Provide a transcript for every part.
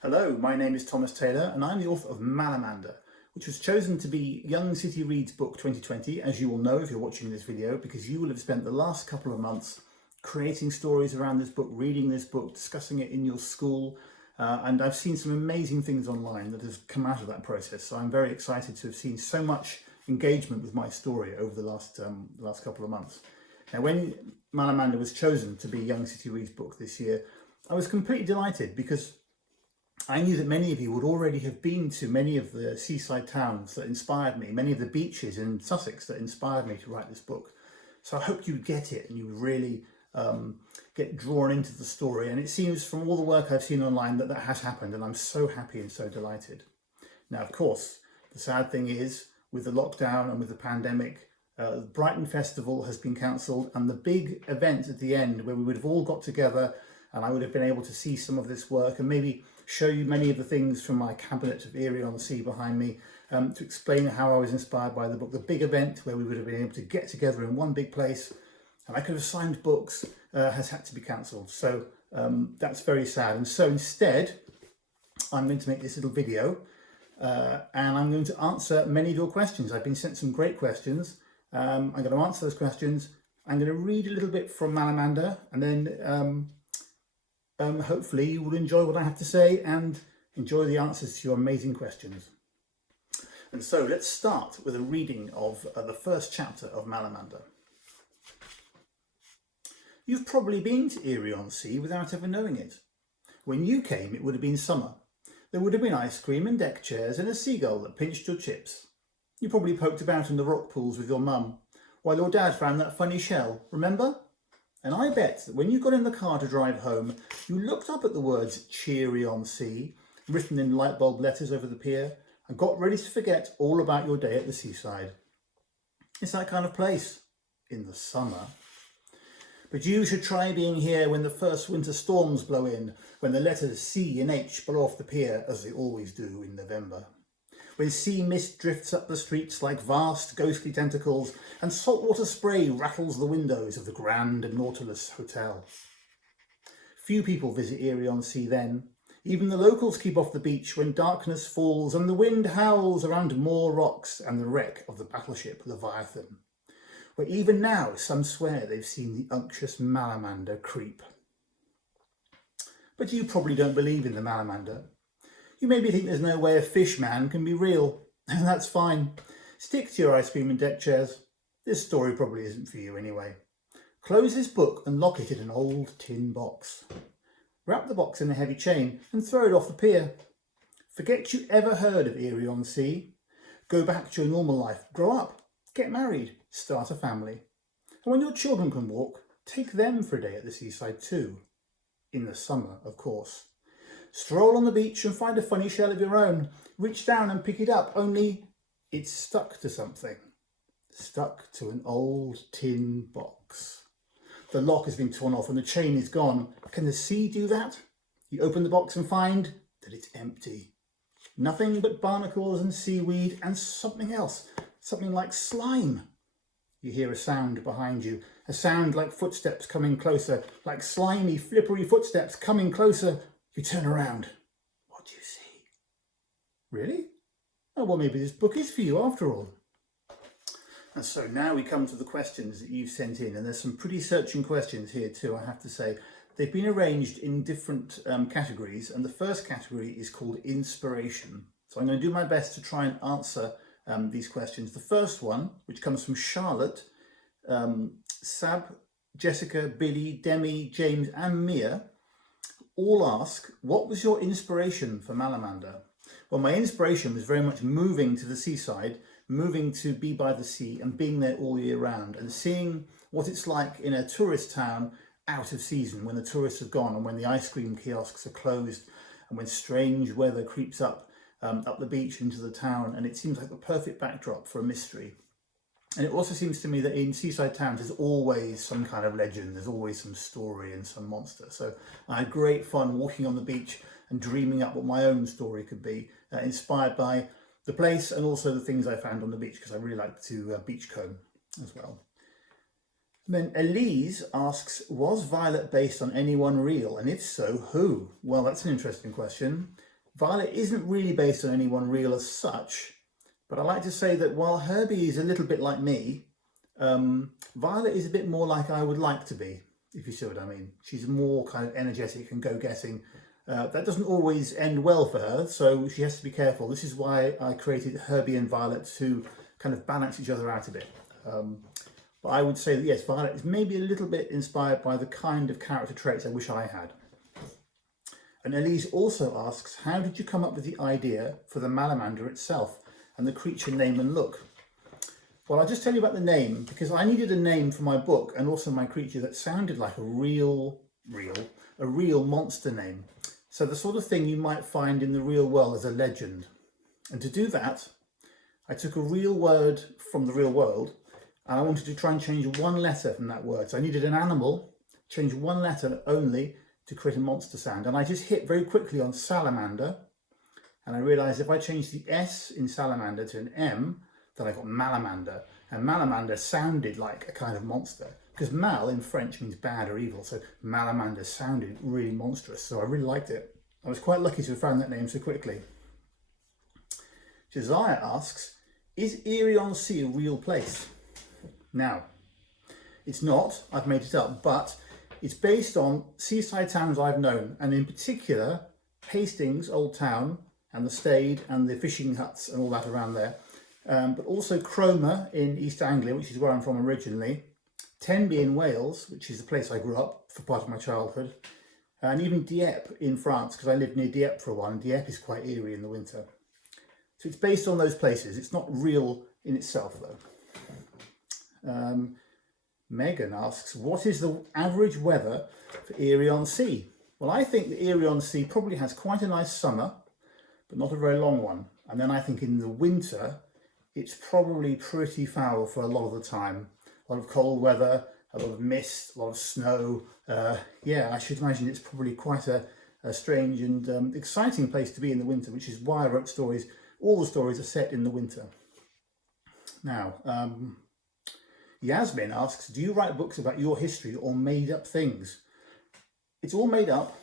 Hello, my name is Thomas Taylor and I'm the author of Malamander, which was chosen to be Young City Reads Book 2020, as you will know if you're watching this video, because you will have spent the last couple of months creating stories around this book, reading this book, discussing it in your school, and I've seen some amazing things online that have come out of that process. So I'm very excited to have seen so much engagement with my story over the last couple of months. Now, when Malamander was chosen to be Young City Reads Book this year, I was completely delighted because I knew that many of you would already have been to many of the seaside towns that inspired me, many of the beaches in Sussex that inspired me to write this book. So I hoped you'd get it and you would really get drawn into the story. And it seems from all the work I've seen online that that has happened, and I'm so happy and so delighted. Now, of course, the sad thing is, with the lockdown and with the pandemic, the Brighton Festival has been cancelled, and the big event at the end where we would have all got together and I would have been able to see some of this work and maybe show you many of the things from my cabinet of Eerie-on-Sea behind me to explain how I was inspired by the book. The big event where we would have been able to get together in one big place and I could have signed books has had to be cancelled. So that's very sad. And so instead, I'm going to make this little video and I'm going to answer many of your questions. I've been sent some great questions. I'm going to answer those questions. I'm going to read a little bit from Malamander, and then hopefully you will enjoy what I have to say and enjoy the answers to your amazing questions. And so let's start with a reading of the first chapter of Malamander. You've probably been to Eerie-on-Sea without ever knowing it. When you came, it would have been summer. There would have been ice cream and deck chairs and a seagull that pinched your chips. You probably poked about in the rock pools with your mum, while your dad found that funny shell, remember? And I bet that when you got in the car to drive home, you looked up at the words "Cheery on Sea" written in light bulb letters over the pier and got ready to forget all about your day at the seaside. It's that kind of place in the summer. But you should try being here when the first winter storms blow in, when the letters C and H blow off the pier, as they always do in November. When sea mist drifts up the streets like vast ghostly tentacles and saltwater spray rattles the windows of the Grand Nautilus Hotel. Few people visit Eerie-on-Sea then. Even the locals keep off the beach when darkness falls and the wind howls around more rocks and the wreck of the battleship Leviathan, where even now some swear they've seen the unctuous Malamander creep. But you probably don't believe in the Malamander. You maybe think there's no way a fish man can be real, and that's fine. Stick to your ice cream and deck chairs. This story probably isn't for you anyway. Close this book and lock it in an old tin box. Wrap the box in a heavy chain and throw it off the pier. Forget you ever heard of Eerie-on-Sea. Go back to your normal life, grow up, get married, start a family. And when your children can walk, take them for a day at the seaside too. In the summer, of course. Stroll on the beach and find a funny shell of your own. Reach down and pick it up, only it's stuck to something. Stuck to an old tin box. The lock has been torn off and the chain is gone. Can the sea do that? You open the box and find that it's empty. Nothing but barnacles and seaweed and something else. Something like slime. You hear a sound behind you. A sound like footsteps coming closer. Like slimy, flippery footsteps coming closer. You turn around. What do you see? Really? Oh, well, maybe this book is for you after all. And so now we come to the questions that you've sent in, and there's some pretty searching questions here too, I have to say. They've been arranged in different categories, and the first category is called inspiration. So I'm going to do my best to try and answer these questions. The first one, which comes from Charlotte, Sab, Jessica, Billy, Demi, James and Mia, all ask, what was your inspiration for Malamander? Well, my inspiration was very much moving to the seaside, moving to be by the sea and being there all year round and seeing what it's like in a tourist town out of season, when the tourists have gone and when the ice cream kiosks are closed and when strange weather creeps up the beach into the town, and it seems like the perfect backdrop for a mystery. And it also seems to me that in seaside towns there's always some kind of legend, there's always some story and some monster. So I had great fun walking on the beach and dreaming up what my own story could be, inspired by the place and also the things I found on the beach, because I really like to beachcomb as well. And then Elise asks, was Violet based on anyone real? And if so, who? Well, that's an interesting question. Violet isn't really based on anyone real as such, but I like to say that while Herbie is a little bit like me, Violet is a bit more like I would like to be, if you see what I mean. She's more kind of energetic and go-getting. That doesn't always end well for her, so she has to be careful. This is why I created Herbie and Violet to kind of balance each other out a bit. But I would say that yes, Violet is maybe a little bit inspired by the kind of character traits I wish I had. And Elise also asks, how did you come up with the idea for the Malamander itself and the creature name and look? Well, I'll just tell you about the name, because I needed a name for my book and also my creature that sounded like a real monster name. So the sort of thing you might find in the real world as a legend. And to do that, I took a real word from the real world and I wanted to try and change one letter from that word. So I needed an animal, change one letter only to create a monster sound. And I just hit very quickly on salamander. And I realised if I changed the S in salamander to an M, then I got Malamander. And Malamander sounded like a kind of monster, because mal in French means bad or evil. So Malamander sounded really monstrous. So I really liked it. I was quite lucky to have found that name so quickly. Josiah asks, is Eerie-on-Sea a real place? Now, it's not, I've made it up, but it's based on seaside towns I've known, and in particular, Hastings, Old Town, and the Stade, and the fishing huts and all that around there. But also Cromer in East Anglia, which is where I'm from originally, Tenby in Wales, which is the place I grew up for part of my childhood, and even Dieppe in France, because I lived near Dieppe for a while, and Dieppe is quite eerie in the winter. So it's based on those places. It's not real in itself, though. Megan asks, what is the average weather for Eerie-on-Sea? Well, I think that Eerie-on-Sea probably has quite a nice summer, but not a very long one. And then I think in the winter, it's probably pretty foul for a lot of the time. A lot of cold weather, a lot of mist, a lot of snow. Yeah, I should imagine it's probably quite a strange and exciting place to be in the winter, which is why I wrote stories. All the stories are set in the winter. Now, Yasmin asks, do you write books about your history or made up things? It's all made up,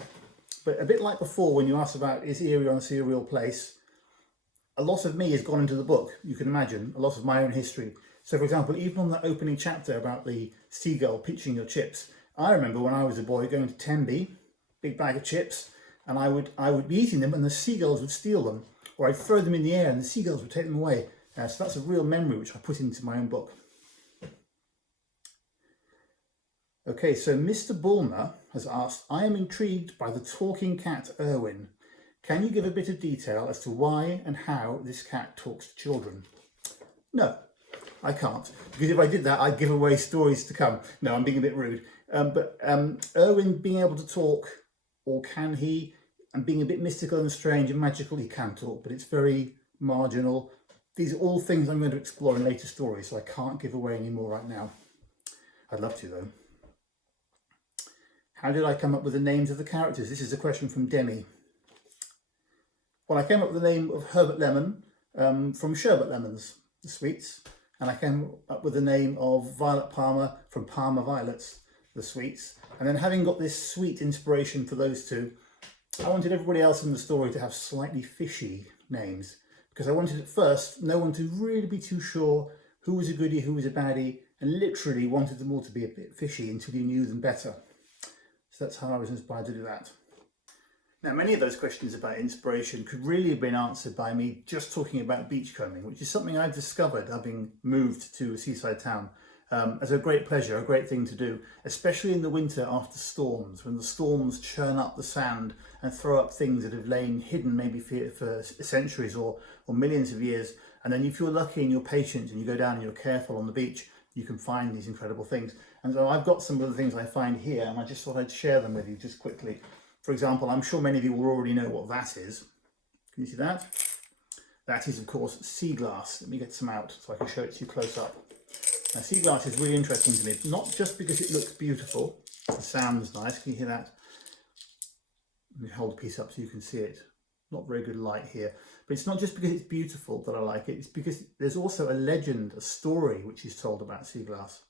but a bit like before when you asked about is Eerie-on-Sea a real place, a lot of me has gone into the book, you can imagine, a lot of my own history. So for example, even on the opening chapter about the seagull pinching your chips, I remember when I was a boy going to Tenby, big bag of chips, and I would be eating them and the seagulls would steal them, or I'd throw them in the air and the seagulls would take them away. So that's a real memory which I put into my own book. Okay, so Mr. Bulmer has asked, I am intrigued by the talking cat Erwin. Can you give a bit of detail as to why and how this cat talks to children? No, I can't, because if I did that, I'd give away stories to come. No, I'm being a bit rude. But Erwin being able to talk, or can he, and being a bit mystical and strange and magical, he can talk, but it's very marginal. These are all things I'm going to explore in later stories, so I can't give away any more right now. I'd love to, though. How did I come up with the names of the characters? This is a question from Demi. Well, I came up with the name of Herbert Lemon from Sherbet Lemons, the sweets. And I came up with the name of Violet Parma from Parma Violets, the sweets. And then having got this sweet inspiration for those two, I wanted everybody else in the story to have slightly fishy names. Because I wanted at first no one to really be too sure who was a goodie, who was a baddie, and literally wanted them all to be a bit fishy until you knew them better. So that's how I was inspired to do that. Now, many of those questions about inspiration could really have been answered by me just talking about beachcombing, which is something I've discovered having moved to a seaside town as a great pleasure, a great thing to do, especially in the winter after storms, when the storms churn up the sand and throw up things that have lain hidden maybe for centuries or millions of years. And then if you're lucky and you're patient and you go down and you're careful on the beach, you can find these incredible things. And so I've got some of the things I find here, and I just thought I'd share them with you just quickly. For example, I'm sure many of you will already know what that is. Can you see that? That is, of course, sea glass. Let me get some out so I can show it to you close up. Now, sea glass is really interesting to me, not just because it looks beautiful, it sounds nice. Can you hear that? Let me hold a piece up so you can see it. Not very good light here. But it's not just because it's beautiful that I like it, it's because there's also a legend, a story which is told about sea glass.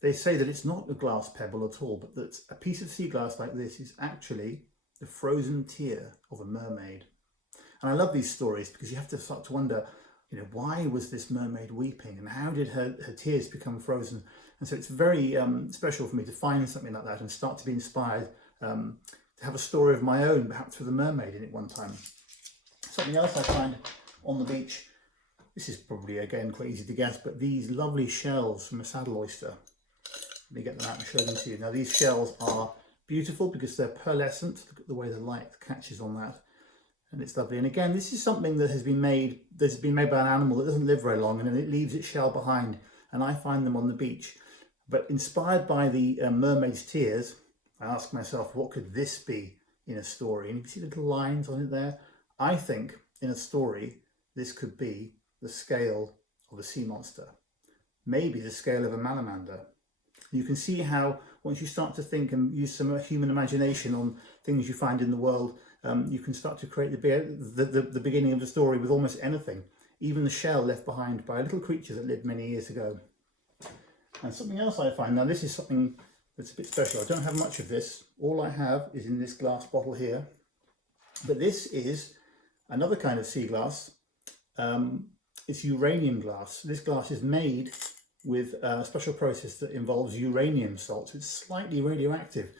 They say that it's not a glass pebble at all, but that a piece of sea glass like this is actually the frozen tear of a mermaid. And I love these stories because you have to start to wonder, you know, why was this mermaid weeping and how did her tears become frozen? And so it's very special for me to find something like that and start to be inspired to have a story of my own, perhaps with a mermaid in it one time. Something else I find on the beach, this is probably again quite easy to guess, but these lovely shells from a saddle oyster. Let me get them out and show them to you. Now these shells are beautiful because they're pearlescent. Look at the way the light catches on that. And it's lovely. And again, this is something that has been made by an animal that doesn't live very long, and then it leaves its shell behind. And I find them on the beach. But inspired by the mermaid's tears, I ask myself, what could this be in a story? And you can see little lines on it there. I think in a story, this could be the scale of a sea monster. Maybe the scale of a Malamander. You can see how once you start to think and use some human imagination on things you find in the world, you can start to create the beginning of the story with almost anything, even the shell left behind by a little creature that lived many years ago. And something else I find, now this is something that's a bit special. I don't have much of this. All I have is in this glass bottle here. But this is another kind of sea glass. It's uranium glass. This glass is made with a special process that involves uranium salts. It's slightly radioactive.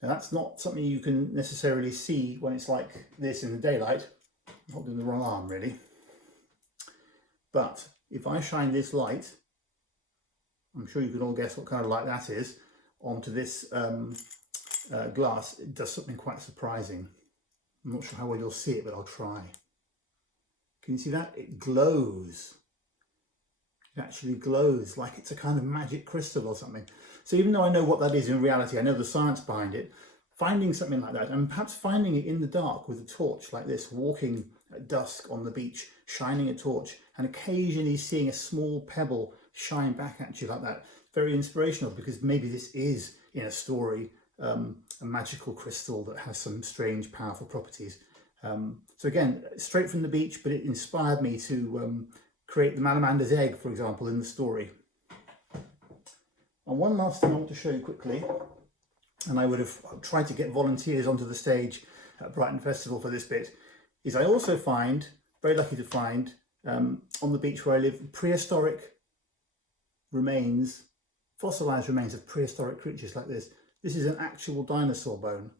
Now that's not something you can necessarily see when it's like this in the daylight. I'm holding the wrong arm really. But if I shine this light, I'm sure you can all guess what kind of light that is, onto this glass, it does something quite surprising. I'm not sure how well you'll see it, but I'll try. Can you see that? It glows. It actually glows like it's a kind of magic crystal or something. So even though I know what that is in reality, I know the science behind it, finding something like that, and perhaps finding it in the dark with a torch like this, walking at dusk on the beach, shining a torch, and occasionally seeing a small pebble shine back at you like that, very inspirational, because maybe this is, in a story, a magical crystal that has some strange, powerful properties. So again, straight from the beach, but it inspired me to create the Malamander's egg, for example, in the story. And one last thing I want to show you quickly, and I would have tried to get volunteers onto the stage at Brighton Festival for this bit, is I also find, very lucky to find, on the beach where I live, prehistoric remains, fossilised remains of prehistoric creatures like this. This is an actual dinosaur bone.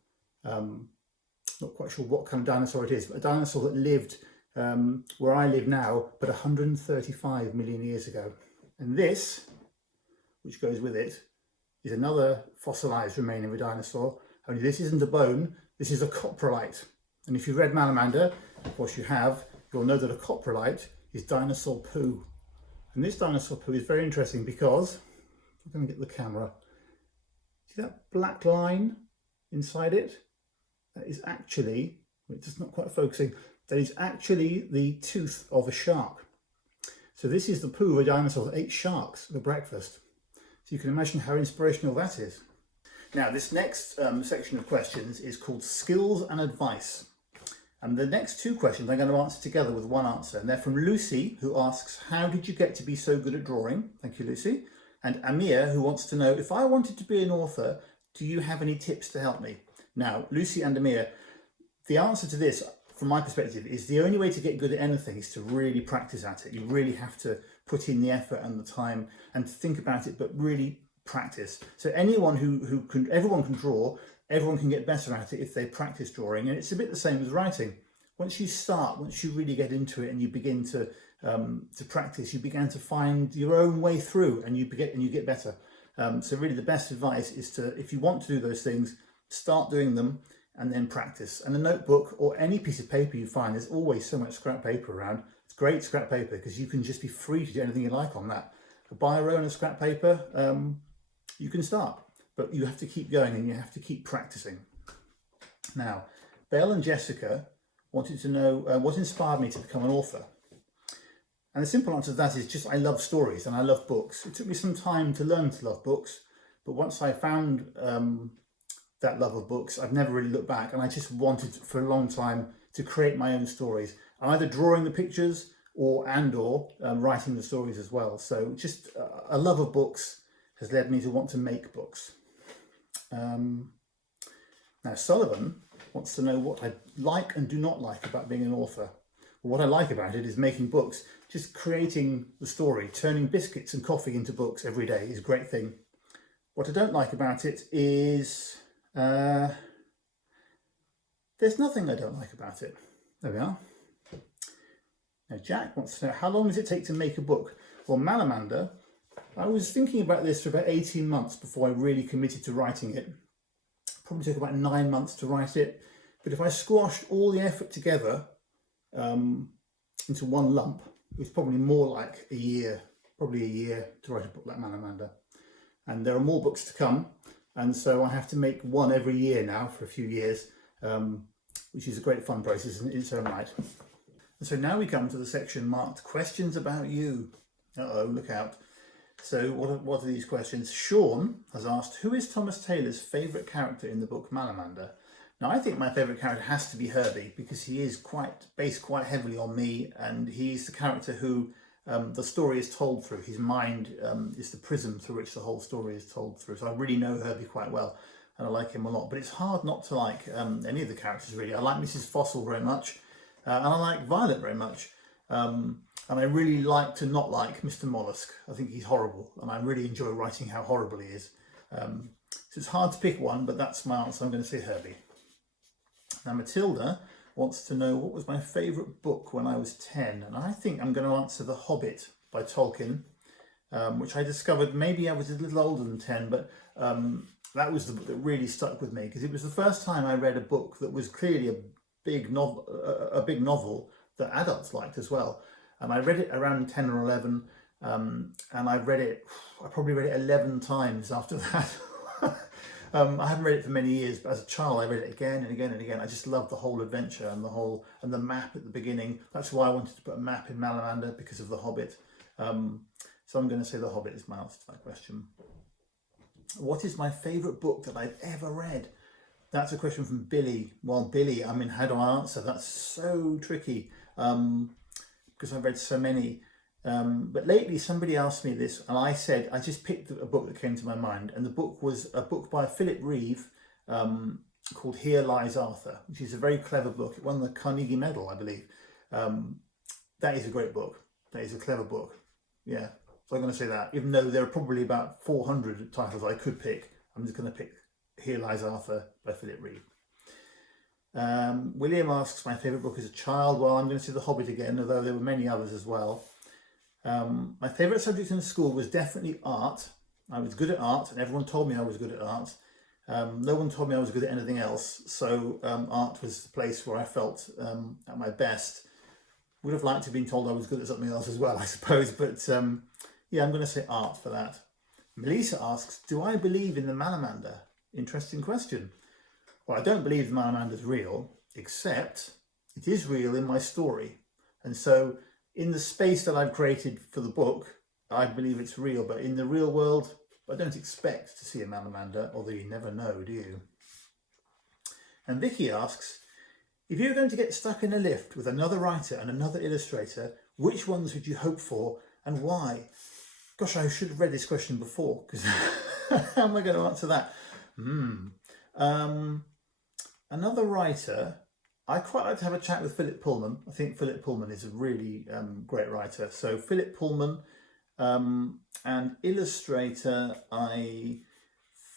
Not quite sure what kind of dinosaur it is, but a dinosaur that lived where I live now, but 135 million years ago. And this, which goes with it, is another fossilised remain of a dinosaur, only this isn't a bone, this is a coprolite. And if you've read Malamander, of course you have, you'll know that a coprolite is dinosaur poo. And this dinosaur poo is very interesting because, I'm going to get the camera, see that black line inside it? That is actually, it's just not quite focusing, that is actually the tooth of a shark. So this is the poo of a dinosaur that ate sharks for breakfast. So you can imagine how inspirational that is. Now this next section of questions is called skills and advice. And the next two questions I'm going to answer together with one answer. And they're from Lucy, who asks, how did you get to be so good at drawing? Thank you, Lucy. And Amir, who wants to know, if I wanted to be an author, do you have any tips to help me? Now, Lucy and Amir, the answer to this, from my perspective, is the only way to get good at anything is to really practice at it. You really have to put in the effort and the time and think about it, but really practice. So anyone everyone can draw, everyone can get better at it if they practice drawing. And it's a bit the same as writing. Once you start, once you really get into it and you begin to practice, you begin to find your own way through and you get better. So really the best advice is to, if you want to do those things, start doing them and then practice. And a notebook or any piece of paper you find, there's always so much scrap paper around. It's great scrap paper because you can just be free to do anything you like on that. A biro and a scrap paper, you can start, but you have to keep going and you have to keep practicing. Now, Belle and Jessica wanted to know what inspired me to become an author. And the simple answer to that is just I love stories and I love books. It took me some time to learn to love books, but once I found that love of books, I've never really looked back, and I just wanted for a long time to create my own stories, either drawing the pictures or writing the stories as well. So just a love of books has led me to want to make books. Now Sullivan wants to know what I like and do not like about being an author. What I like about it is making books, just creating the story, turning biscuits and coffee into books every day is a great thing. What I don't like about it is, there's nothing I don't like about it. There we are. Now Jack wants to know, how long does it take to make a book? Well, Malamander, I was thinking about this for about 18 months before I really committed to writing it. Probably took about 9 months to write it. But if I squashed all the effort together into one lump, it was probably more like a year to write a book like Malamander. And there are more books to come, and so I have to make one every year now for a few years, which is a great fun process in its own right. And so now we come to the section marked questions about you. Uh-oh, look out. So what are these questions? Sean has asked, who is Thomas Taylor's favourite character in the book Malamander? Now, I think my favourite character has to be Herbie, because he is based quite heavily on me, and he's the character who the story is told through. His mind is the prism through which the whole story is told through. So I really know Herbie quite well, and I like him a lot. But it's hard not to like any of the characters, really. I like Mrs. Fossil very much, and I like Violet very much. And I really like to not like Mr. Mollusk. I think he's horrible, and I really enjoy writing how horrible he is. So it's hard to pick one, but that's my answer. I'm going to say Herbie. Now Matilda wants to know what was my favourite book when I was 10, and I think I'm going to answer The Hobbit by Tolkien, which I discovered maybe I was a little older than 10, but that was the book that really stuck with me, because it was the first time I read a book that was clearly a big novel that adults liked as well. And I read it around 10 or 11, and I probably read it 11 times after that. I haven't read it for many years, but as a child I read it again and again and again. I just loved the whole adventure and the map at the beginning. That's why I wanted to put a map in Malamander, because of The Hobbit. So I'm going to say The Hobbit is my answer to that question. What is my favourite book that I've ever read? That's a question from Billy. Well, Billy, I mean, how do I answer? That's so tricky, because I've read so many. But lately somebody asked me this, and I said, I just picked a book that came to my mind, and the book was a book by Philip Reeve called Here Lies Arthur, which is a very clever book. It won the Carnegie Medal, I believe. That is a great book. That is a clever book. Yeah, so I'm going to say that. Even though there are probably about 400 titles I could pick, I'm just going to pick Here Lies Arthur by Philip Reeve. William asks, my favourite book as a child. Well, I'm going to say The Hobbit again, although there were many others as well. My favourite subject in school was definitely art. I was good at art, and everyone told me I was good at art. No one told me I was good at anything else, so art was the place where I felt at my best. Would have liked to have been told I was good at something else as well, I suppose, but yeah, I'm going to say art for that. Melissa asks, do I believe in the Malamander? Interesting question. Well, I don't believe the Malamander's real, except it is real in my story, and so in the space that I've created for the book, I believe it's real, but in the real world, I don't expect to see a Malamander, although you never know, do you? And Vicky asks, if you were going to get stuck in a lift with another writer and another illustrator, which ones would you hope for and why? Gosh, I should have read this question before, because how am I going to answer that? Another writer, I'd quite like to have a chat with Philip Pullman. I think Philip Pullman is a really great writer. So Philip Pullman, and illustrator, I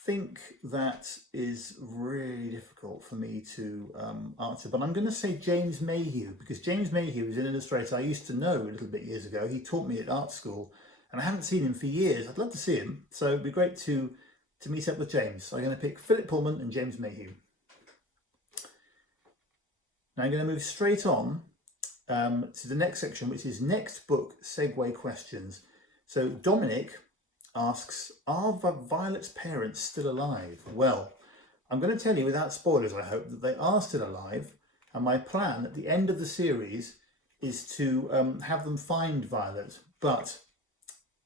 think that is really difficult for me to answer. But I'm going to say James Mayhew, because James Mayhew is an illustrator I used to know a little bit years ago. He taught me at art school, and I haven't seen him for years. I'd love to see him. So it'd be great to meet up with James. So I'm going to pick Philip Pullman and James Mayhew. Now I'm going to move straight on to the next section, which is next book segue questions. So Dominic asks, are Violet's parents still alive? Well, I'm going to tell you without spoilers, I hope, that they are still alive. And my plan at the end of the series is to have them find Violet. But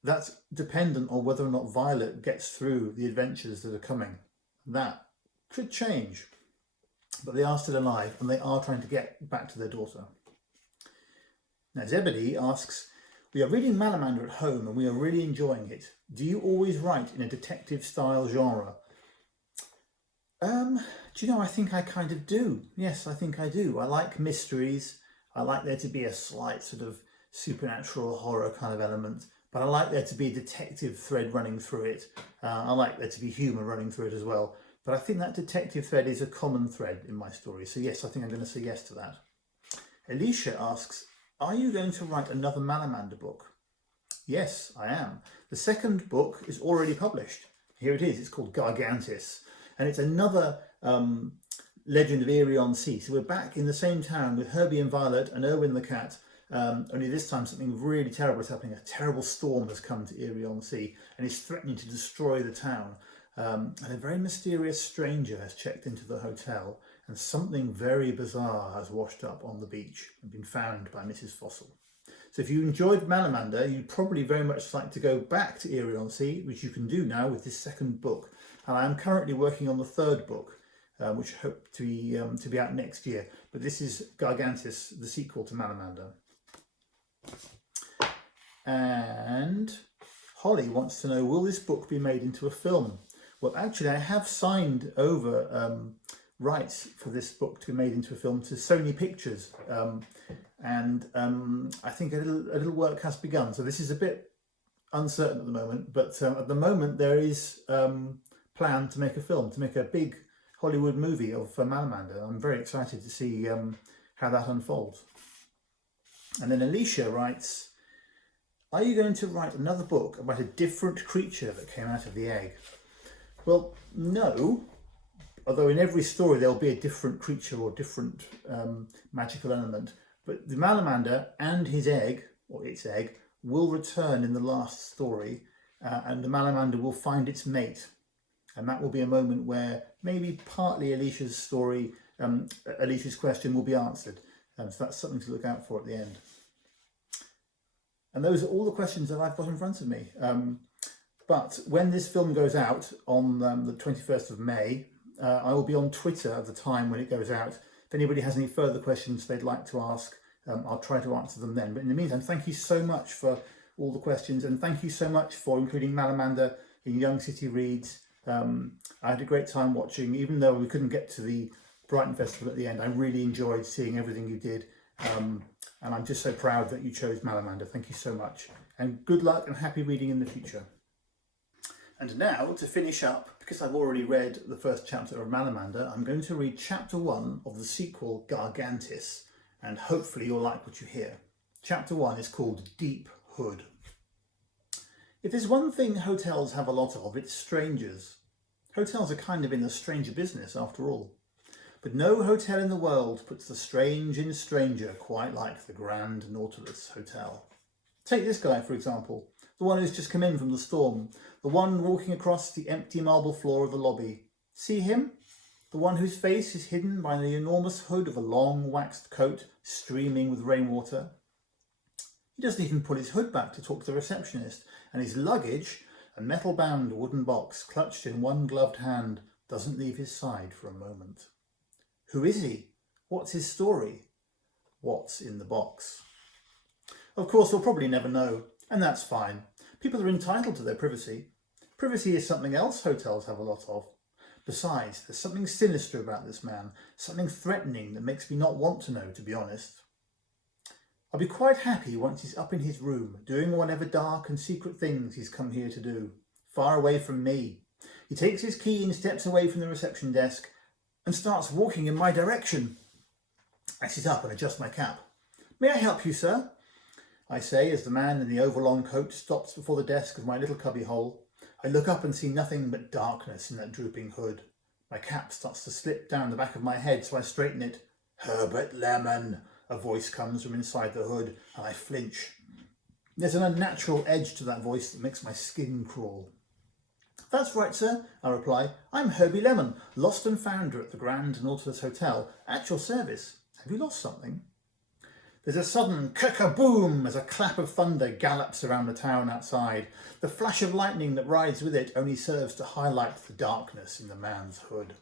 that's dependent on whether or not Violet gets through the adventures that are coming. That could change. But they are still alive, and they are trying to get back to their daughter. Now Zebedee asks, we are reading Malamander at home and we are really enjoying it. Do you always write in a detective style genre? Do you know, I think I kind of do. Yes, I think I do. I like mysteries. I like there to be a slight sort of supernatural horror kind of element, but I like there to be a detective thread running through it. I like there to be humour running through it as well. But I think that detective thread is a common thread in my story. So yes, I think I'm going to say yes to that. Alicia asks, are you going to write another Malamander book? Yes, I am. The second book is already published. Here it is. It's called Gargantis. And it's another legend of Eerie-on-Sea. So we're back in the same town with Herbie and Violet and Erwin the cat. Only this time something really terrible is happening. A terrible storm has come to Eerie-on-Sea and is threatening to destroy the town. And a very mysterious stranger has checked into the hotel, and something very bizarre has washed up on the beach and been found by Mrs. Fossil. So if you enjoyed Malamander, you'd probably very much like to go back to Eerie-on-Sea, which you can do now with this second book. And I am currently working on the third book, which I hope to be out next year. But this is Gargantis, the sequel to Malamander. And Holly wants to know, will this book be made into a film? Well, actually, I have signed over rights for this book to be made into a film to Sony Pictures, and I think a little work has begun. So this is a bit uncertain at the moment, but at the moment there is plan to make a film, to make a big Hollywood movie of Malamander. I'm very excited to see how that unfolds. And then Alicia writes, are you going to write another book about a different creature that came out of the egg? Well, no, although in every story there'll be a different creature or different magical element. But the Malamander and his egg, or its egg, will return in the last story, and the Malamander will find its mate. And that will be a moment where maybe partly Alicia's story, Alicia's question will be answered. So that's something to look out for at the end. And those are all the questions that I've got in front of me. But when this film goes out on the 21st of May, I will be on Twitter at the time when it goes out. If anybody has any further questions they'd like to ask, I'll try to answer them then. But in the meantime, thank you so much for all the questions, and thank you so much for including Malamander in Young City Reads. I had a great time watching, even though we couldn't get to the Brighton Festival at the end. I really enjoyed seeing everything you did. And I'm just so proud that you chose Malamander. Thank you so much. And good luck and happy reading in the future. And now, to finish up, because I've already read the first chapter of Malamander, I'm going to read chapter 1 of the sequel, Gargantis, and hopefully you'll like what you hear. Chapter 1 is called Deep Hood. If there's one thing hotels have a lot of, it's strangers. Hotels are kind of in the stranger business, after all. But no hotel in the world puts the strange in stranger quite like the Grand Nautilus Hotel. Take this guy, for example, the one who's just come in from the storm, the one walking across the empty marble floor of the lobby. See him? The one whose face is hidden by the enormous hood of a long waxed coat streaming with rainwater. He doesn't even pull his hood back to talk to the receptionist, and his luggage, a metal-bound wooden box clutched in one gloved hand, doesn't leave his side for a moment. Who is he? What's his story? What's in the box? Of course, we'll probably never know, and that's fine. People are entitled to their privacy. Privacy is something else hotels have a lot of. Besides, there's something sinister about this man, something threatening that makes me not want to know, to be honest. I'll be quite happy once he's up in his room, doing whatever dark and secret things he's come here to do, far away from me. He takes his key and steps away from the reception desk and starts walking in my direction. I sit up and adjust my cap. May I help you, sir? I say as the man in the overlong coat stops before the desk of my little cubbyhole. I look up and see nothing but darkness in that drooping hood. My cap starts to slip down the back of my head, so I straighten it. Herbert Lemon, a voice comes from inside the hood, and I flinch. There's an unnatural edge to that voice that makes my skin crawl. That's right, sir, I reply. I'm Herbie Lemon, lost and founder at the Grand Nautilus Hotel, at your service. Have you lost something? There's a sudden kick-a-boom as a clap of thunder gallops around the town outside. The flash of lightning that rides with it only serves to highlight the darkness in the man's hood.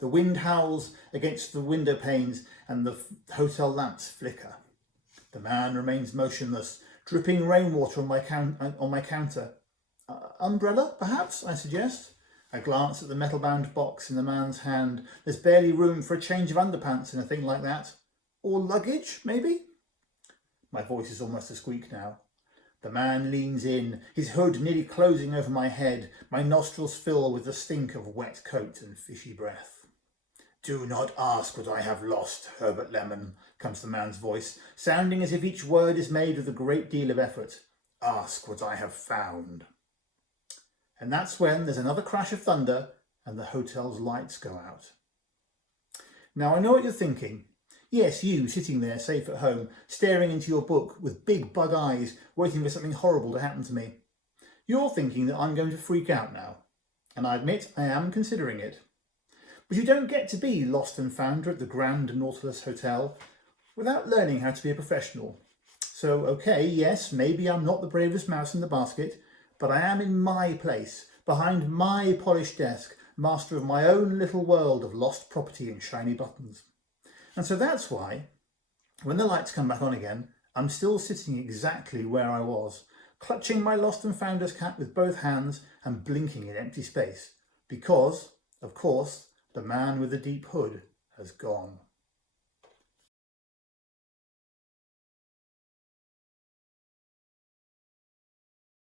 The wind howls against the window panes and the hotel lamps flicker. The man remains motionless, dripping rainwater on my counter. Umbrella, perhaps, I suggest. I glance at the metal-bound box in the man's hand. There's barely room for a change of underpants in a thing like that. Or luggage, maybe? My voice is almost a squeak now. The man leans in, his hood nearly closing over my head. My nostrils fill with the stink of wet coat and fishy breath. "Do not ask what I have lost, Herbert Lemon," comes the man's voice, sounding as if each word is made with a great deal of effort. "Ask what I have found." And that's when there's another crash of thunder and the hotel's lights go out. Now I know what you're thinking. Yes, you sitting there safe at home, staring into your book with big bug eyes, waiting for something horrible to happen to me. You're thinking that I'm going to freak out now. And I admit I am considering it. But you don't get to be lost and founder at the Grand Nautilus Hotel without learning how to be a professional. So, okay, yes, maybe I'm not the bravest mouse in the basket, but I am in my place, behind my polished desk, master of my own little world of lost property and shiny buttons. And so that's why, when the lights come back on again, I'm still sitting exactly where I was, clutching my lost and founder's cap with both hands and blinking in empty space, because, of course, the man with the deep hood has gone.